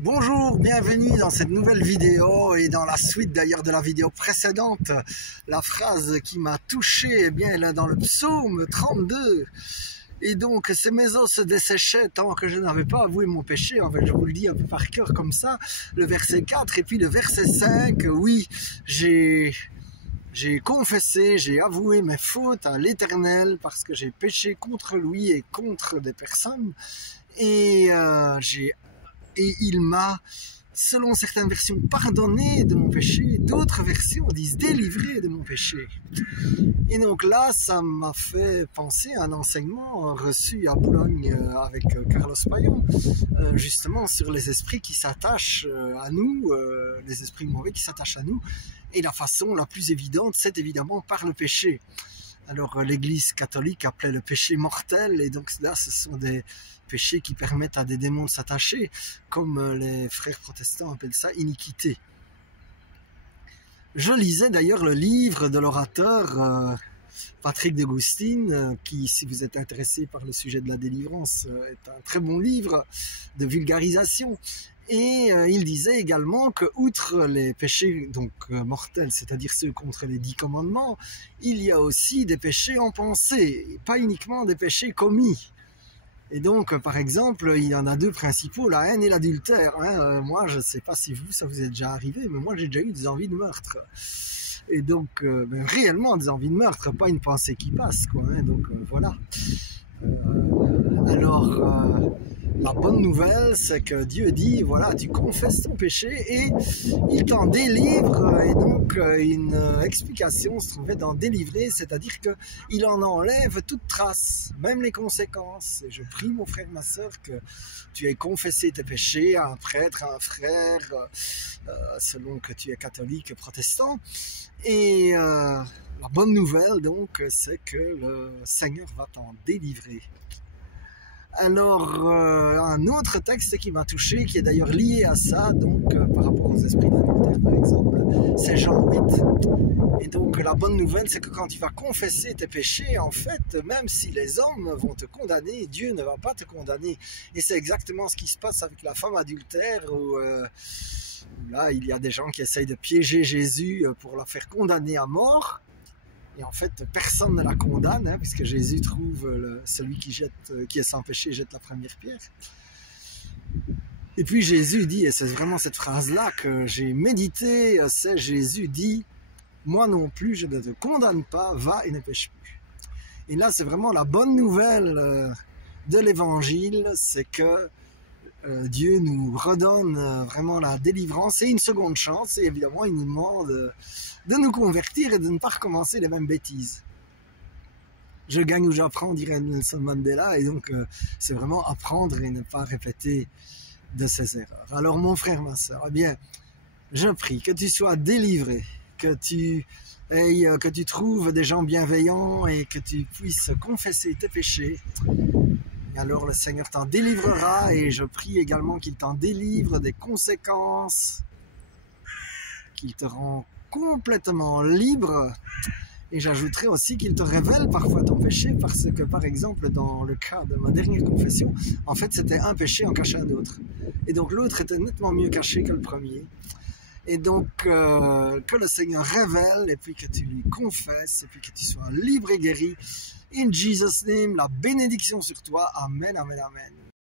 Bonjour, bienvenue dans cette nouvelle vidéo et dans la suite d'ailleurs de la vidéo précédente. La phrase qui m'a touché, eh bien, elle est dans le psaume 32. Et donc, ces mes os se desséchaient tant que je n'avais pas avoué mon péché. En fait, je vous le dis un peu par cœur comme ça. Le verset 4 et puis le verset 5, oui, j'ai confessé, j'ai avoué mes fautes à l'Éternel parce que j'ai péché contre lui et contre des personnes. Et il m'a, selon certaines versions, pardonné de mon péché, d'autres versions disent délivré de mon péché. Et donc là, ça m'a fait penser à un enseignement reçu à Boulogne avec Carlos Payon, justement sur les esprits qui s'attachent à nous, les esprits mauvais qui s'attachent à nous. Et la façon la plus évidente, c'est évidemment par le péché. Alors l'Église catholique appelait le péché mortel, et donc là ce sont des péchés qui permettent à des démons de s'attacher, comme les frères protestants appellent ça iniquité. Je lisais d'ailleurs le livre de l'orateur Patrick d'Augustine, qui, si vous êtes intéressé par le sujet de la délivrance, est un très bon livre de vulgarisation. Et il disait également que, outre les péchés donc mortels, c'est-à-dire ceux contre les 10 commandements, il y a aussi des péchés en pensée, pas uniquement des péchés commis. Et donc, par exemple, il y en a deux principaux, la haine et l'adultère. Moi, je ne sais pas si vous, ça vous est déjà arrivé, mais moi, j'ai déjà eu des envies de meurtre. Et donc, réellement des envies de meurtre, pas une pensée qui passe, quoi. Donc, voilà. La bonne nouvelle, c'est que Dieu dit, voilà, tu confesses ton péché et il t'en délivre. Et donc, une explication se trouvait dans délivrer, c'est-à-dire qu'il en enlève toute trace, même les conséquences. Et je prie, mon frère, ma soeur, que tu aies confessé tes péchés à un prêtre, à un frère, selon que tu es catholique, protestant. Et la bonne nouvelle, donc, c'est que le Seigneur va t'en délivrer. Alors, un autre texte qui m'a touché, qui est d'ailleurs lié à ça, donc par rapport aux esprits d'adultère par exemple, c'est Jean 8. Et donc la bonne nouvelle, c'est que quand tu vas confesser tes péchés, en fait, même si les hommes vont te condamner, Dieu ne va pas te condamner. Et c'est exactement ce qui se passe avec la femme adultère, où là, il y a des gens qui essayent de piéger Jésus pour la faire condamner à mort. Et en fait, personne ne la condamne, puisque Jésus trouve celui qui est sans péché jette la première pierre. Et puis Jésus dit, et c'est vraiment cette phrase-là que j'ai médité, c'est Jésus dit, moi non plus, je ne te condamne pas, va et ne pêche plus. Et là, c'est vraiment la bonne nouvelle de l'évangile, c'est que Dieu nous redonne vraiment la délivrance et une seconde chance, et évidemment il nous demande de nous convertir et de ne pas recommencer les mêmes bêtises. Je gagne ou j'apprends, dirait Nelson Mandela, et donc c'est vraiment apprendre et ne pas répéter de ses erreurs. Alors mon frère, ma soeur, eh bien, je prie que tu sois délivré, que tu trouves des gens bienveillants et que tu puisses confesser tes péchés. Alors le Seigneur t'en délivrera, et je prie également qu'il t'en délivre des conséquences, qu'il te rend complètement libre. Et j'ajouterai aussi qu'il te révèle parfois ton péché, parce que par exemple dans le cas de ma dernière confession, en fait c'était un péché en cachait un autre. Et donc l'autre était nettement mieux caché que le premier. Et donc, que le Seigneur révèle, et puis que tu lui confesses, et puis que tu sois libre et guéri. In Jesus' name, la bénédiction sur toi. Amen, amen, amen.